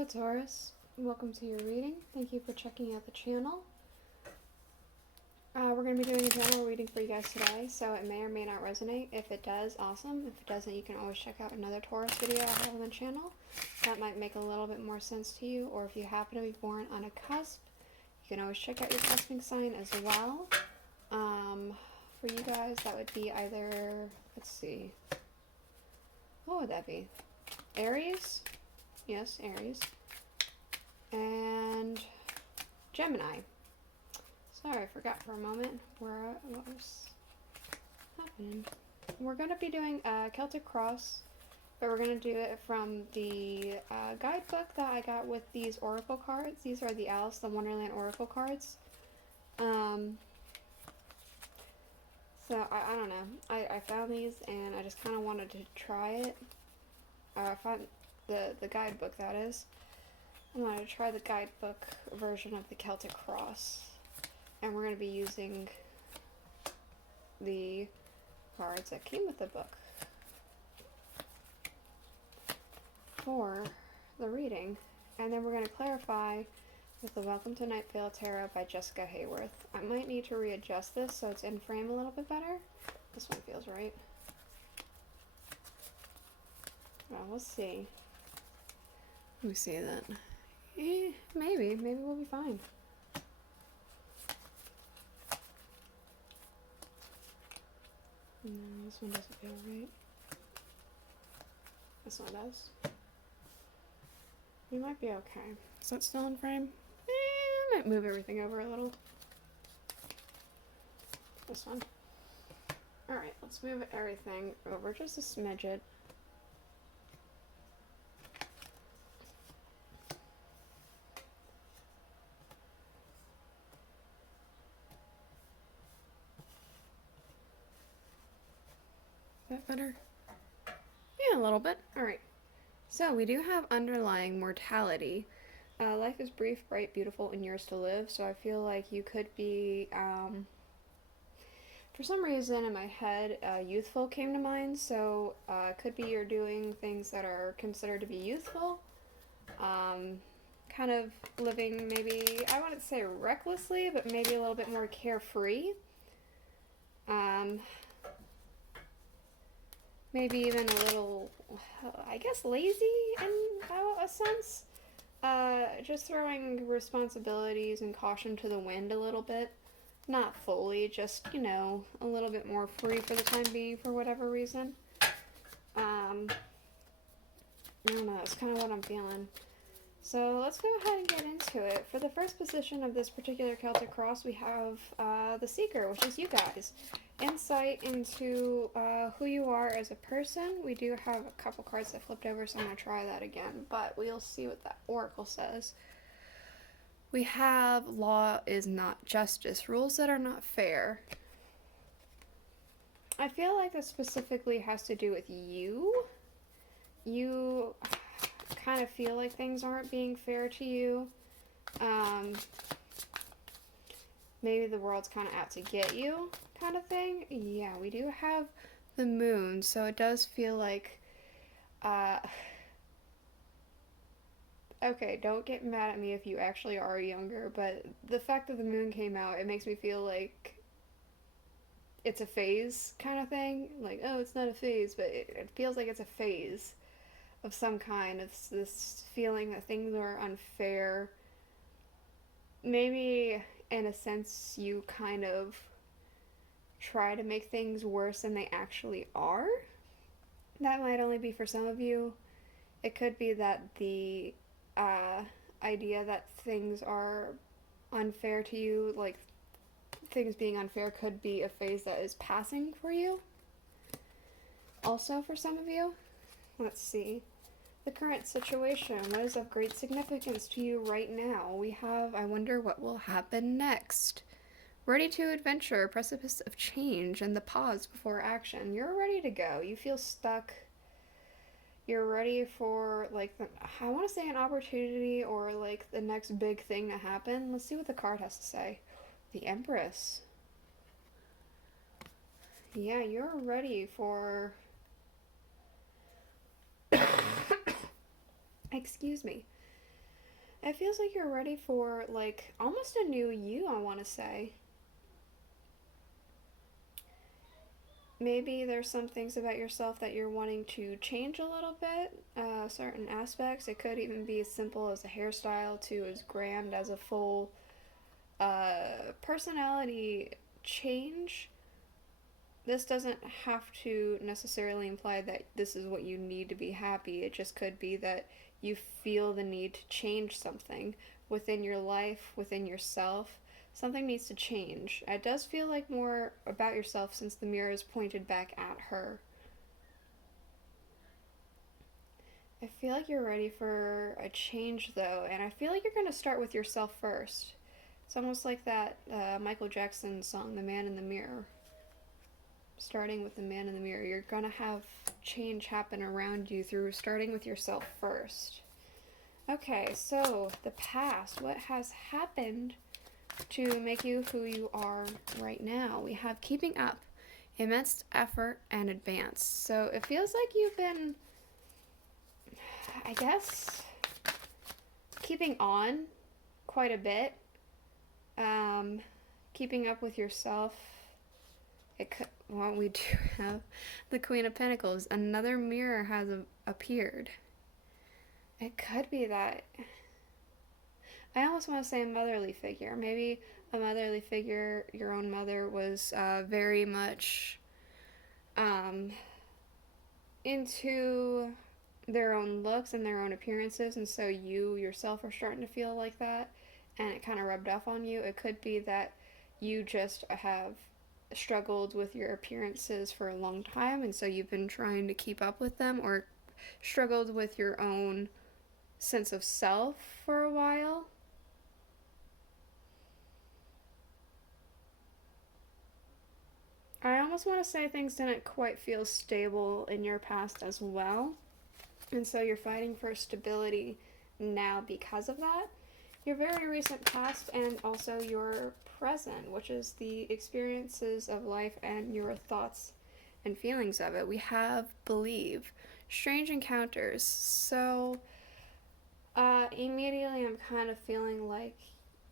Hello Taurus, welcome to your reading. Thank you for checking out the channel. We're going to be doing a general reading for you guys today, so it may or may not resonate. If it does, awesome. If it doesn't, you can always check out another Taurus video I have on the channel. That might make a little bit more sense to you, or if you happen to be born on a cusp, you can always check out your cusping sign as well. For you guys, that would be either, let's see, what would that be? Aries? Yes, Aries. And Gemini. Sorry, I forgot for a moment what was happening. We're going to be doing a Celtic Cross, but we're going to do it from the guidebook that I got with these oracle cards. These are the Alice the Wonderland oracle cards. So I don't know. I found these and I just kind of wanted to try it. I found the guidebook, that is. I wanted to try the guidebook version of the Celtic Cross. And we're going to be using the cards that came with the book for the reading. And then we're going to clarify with the Welcome to Night Vale Tarot by Jessica Hayworth. I might need to readjust this so it's in frame a little bit better. This one feels right. Well, we'll see. Let me see that. Maybe we'll be fine. No, this one doesn't feel right. This one does. We might be okay. Is that still in frame? I might move everything over a little. This one. Alright, let's move everything over just a smidget. Is that better? Yeah, a little bit. Alright. So, we do have underlying mortality. Life is brief, bright, beautiful, and yours to live. So I feel like you could be, for some reason in my head, youthful came to mind. So it could be you're doing things that are considered to be youthful. Kind of living maybe, I wouldn't say recklessly, but maybe a little bit more carefree. Maybe even a little, I guess, lazy in a sense. Just throwing responsibilities and caution to the wind a little bit. Not fully, just, you know, a little bit more free for the time being for whatever reason. I don't know, that's kind of what I'm feeling. So let's go ahead and get into it. For the first position of this particular Celtic Cross, we have the Seeker, which is you guys. Insight into who you are as a person. We do have a couple cards that flipped over, so I'm going to try that again, but we'll see what that oracle says. We have law is not justice, rules that are not fair. I feel like that specifically has to do with you. You kind of feel like things aren't being fair to you. Maybe the world's kind of out to get you, kind of thing. Yeah, we do have the moon, so it does feel like, okay, don't get mad at me if you actually are younger, but the fact that the moon came out, it makes me feel like it's a phase kind of thing. Like, oh, it's not a phase, but it feels like it's a phase of some kind. It's this feeling that things are unfair. Maybe in a sense you kind of try to make things worse than they actually are. That might only be for some of you. It could be that the idea that things are unfair to you, like things being unfair, could be a phase that is passing for you. Also for some of you, let's see. The current situation, what is of great significance to you right now? We have, I wonder what will happen next. Ready to adventure, precipice of change, and the pause before action. You're ready to go. You feel stuck. You're ready for, like, I want to say an opportunity or, like, the next big thing to happen. Let's see what the card has to say. The Empress. Yeah, you're ready for... Excuse me. It feels like you're ready for, like, almost a new you, I want to say. Maybe there's some things about yourself that you're wanting to change a little bit, certain aspects. It could even be as simple as a hairstyle to as grand as a full personality change. This doesn't have to necessarily imply that this is what you need to be happy. It just could be that you feel the need to change something within your life, within yourself. Something needs to change. It does feel like more about yourself since the mirror is pointed back at her. I feel like you're ready for a change though, and I feel like you're going to start with yourself first. It's almost like that Michael Jackson song, The Man in the Mirror. Starting with the man in the mirror, you're gonna have change happen around you through starting with yourself first. Okay, so the past, what has happened to make you who you are right now? We have keeping up, immense effort, and advance. So it feels like you've been, I guess, keeping on quite a bit, keeping up with yourself. Well, we do have the Queen of Pentacles. Another mirror has appeared. It could be that. I almost want to say a motherly figure. Maybe a motherly figure, your own mother, was very much into their own looks and their own appearances, and so you yourself are starting to feel like that, and it kind of rubbed off on you. It could be that you just have struggled with your appearances for a long time, and so you've been trying to keep up with them, or struggled with your own sense of self for a while. I almost want to say things didn't quite feel stable in your past as well, and so you're fighting for stability now because of that. Your very recent past and also your present, which is the experiences of life and your thoughts and feelings of it. We have believe, strange encounters. So immediately I'm kind of feeling like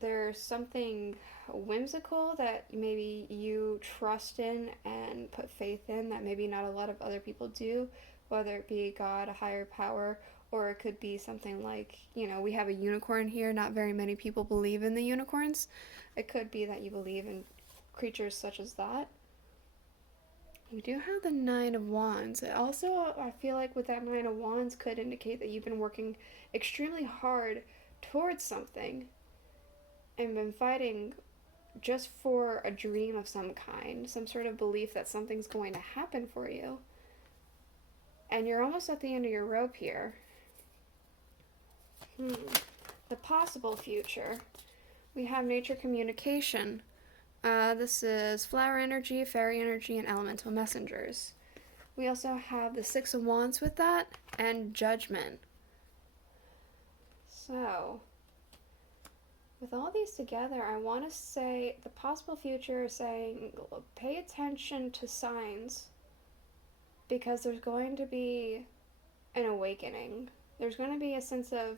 there's something whimsical that maybe you trust in and put faith in that maybe not a lot of other people do, whether it be God, a higher power, or it could be something like, we have a unicorn here. Not very many people believe in the unicorns. It could be that you believe in creatures such as that. We do have the Nine of Wands. It also, I feel like with that Nine of Wands could indicate that you've been working extremely hard towards something and been fighting just for a dream of some kind, some sort of belief that something's going to happen for you. And you're almost at the end of your rope here. The possible future. We have nature communication. This is flower energy, fairy energy, and elemental messengers. We also have the Six of Wands with that, and judgment. So, with all these together, I want to say the possible future is saying pay attention to signs, because there's going to be an awakening. There's going to be a sense of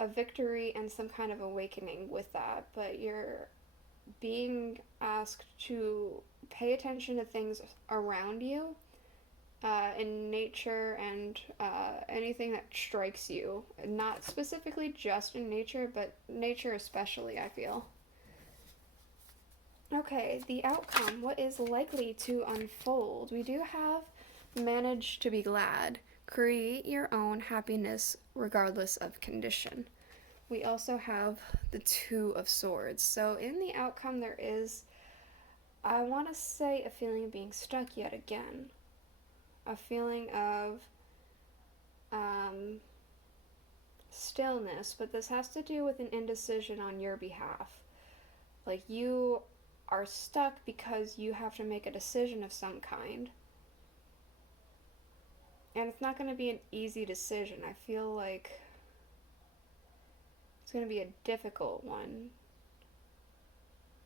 a victory and some kind of awakening with that, but you're being asked to pay attention to things around you, in nature and anything that strikes you. Not specifically just in nature, but nature especially, I feel. Okay, the outcome. What is likely to unfold? We do have manage to be glad. Create your own happiness regardless of condition. We also have the Two of Swords. So in the outcome there is, I want to say, a feeling of being stuck yet again. A feeling of stillness, but this has to do with an indecision on your behalf. Like you are stuck because you have to make a decision of some kind. And it's not going to be an easy decision. I feel like it's going to be a difficult one.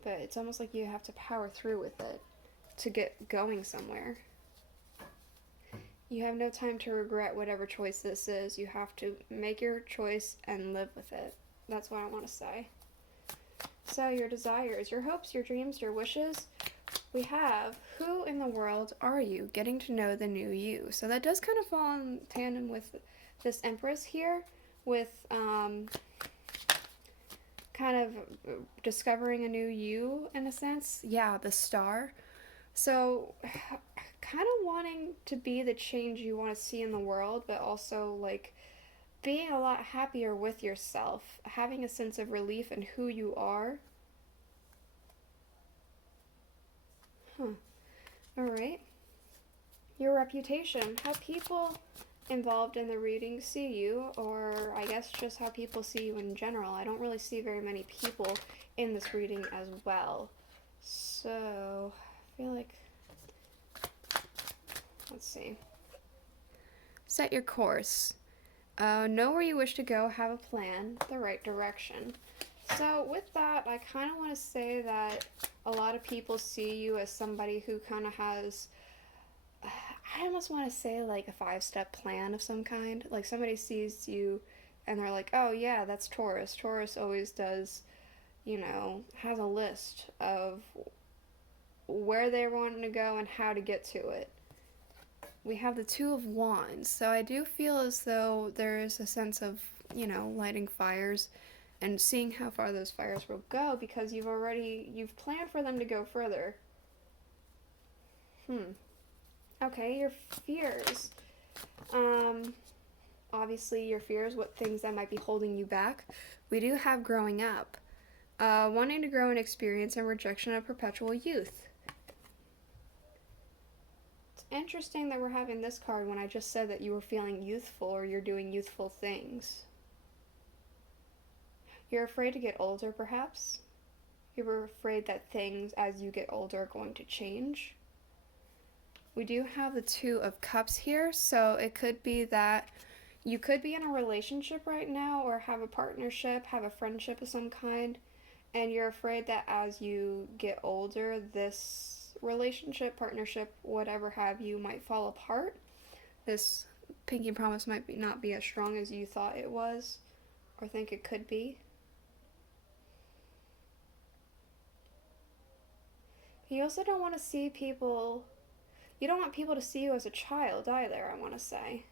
But it's almost like you have to power through with it to get going somewhere. You have no time to regret whatever choice this is. You have to make your choice and live with it. That's what I want to say. So your desires, your hopes, your dreams, your wishes. We have, who in the world are you? Getting to know the new you. So that does kind of fall in tandem with this Empress here, with kind of discovering a new you in a sense. Yeah, the star. So kind of wanting to be the change you want to see in the world, but also like being a lot happier with yourself, having a sense of relief in who you are. Huh. All right. Your reputation, how people involved in the reading see you, or I guess just how people see you in general. I don't really see very many people in this reading as well. So, I feel like, let's see. Set your course. Know where you wish to go, have a plan, the right direction. So, with that, I kind of want to say that a lot of people see you as somebody who kind of has, I almost want to say like a 5-step plan of some kind. Like somebody sees you and they're like, oh yeah, that's Taurus. Taurus always does, has a list of where they're wanting to go and how to get to it. We have the Two of Wands, so I do feel as though there is a sense of, lighting fires and seeing how far those fires will go because you've planned for them to go further. Okay, your fears. Obviously your fears, what things that might be holding you back. We do have growing up. Wanting to grow in experience and rejection of perpetual youth. Interesting that we're having this card when I just said that you were feeling youthful or you're doing youthful things. You're afraid to get older, perhaps? You're afraid that things as you get older are going to change. We do have the Two of Cups here, so it could be that you could be in a relationship right now or have a partnership, have a friendship of some kind, and you're afraid that as you get older, this relationship, partnership, whatever have you, might fall apart. This pinky promise might not be as strong as you thought it was or think it could be. You also don't want to see people, you don't want people to see you as a child either, I want to say.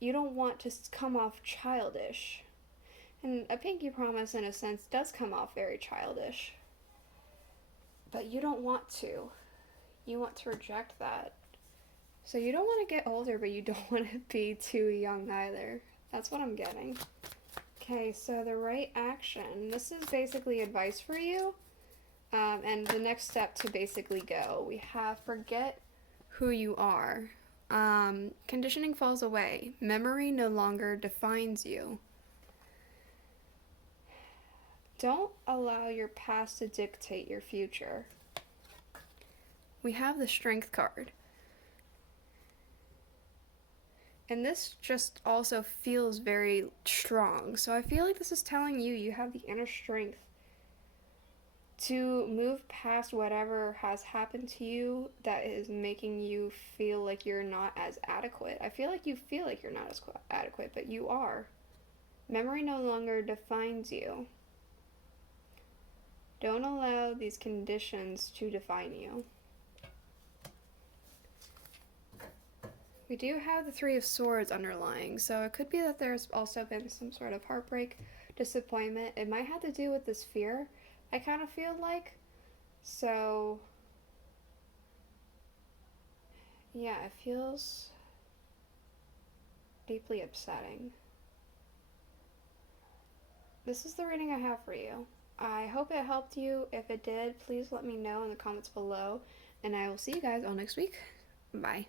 You don't want to come off childish. And a pinky promise, in a sense, does come off very childish. But you don't want to. You want to reject that. So you don't want to get older, but you don't want to be too young either. That's what I'm getting. Okay, so the right action. This is basically advice for you. And the next step to basically go. We have forget who you are. Conditioning falls away. Memory no longer defines you. Don't allow your past to dictate your future. We have the Strength card. And this just also feels very strong. So I feel like this is telling you you have the inner strength to move past whatever has happened to you that is making you feel like you're not as adequate. I feel like you feel like you're not as adequate, but you are. Memory no longer defines you. Don't allow these conditions to define you. We do have the Three of Swords underlying, so it could be that there's also been some sort of heartbreak, disappointment. It might have to do with this fear, I kind of feel like. So, yeah, it feels deeply upsetting. This is the reading I have for you. I hope it helped you. If it did, please let me know in the comments below, and I will see you guys all next week. Bye.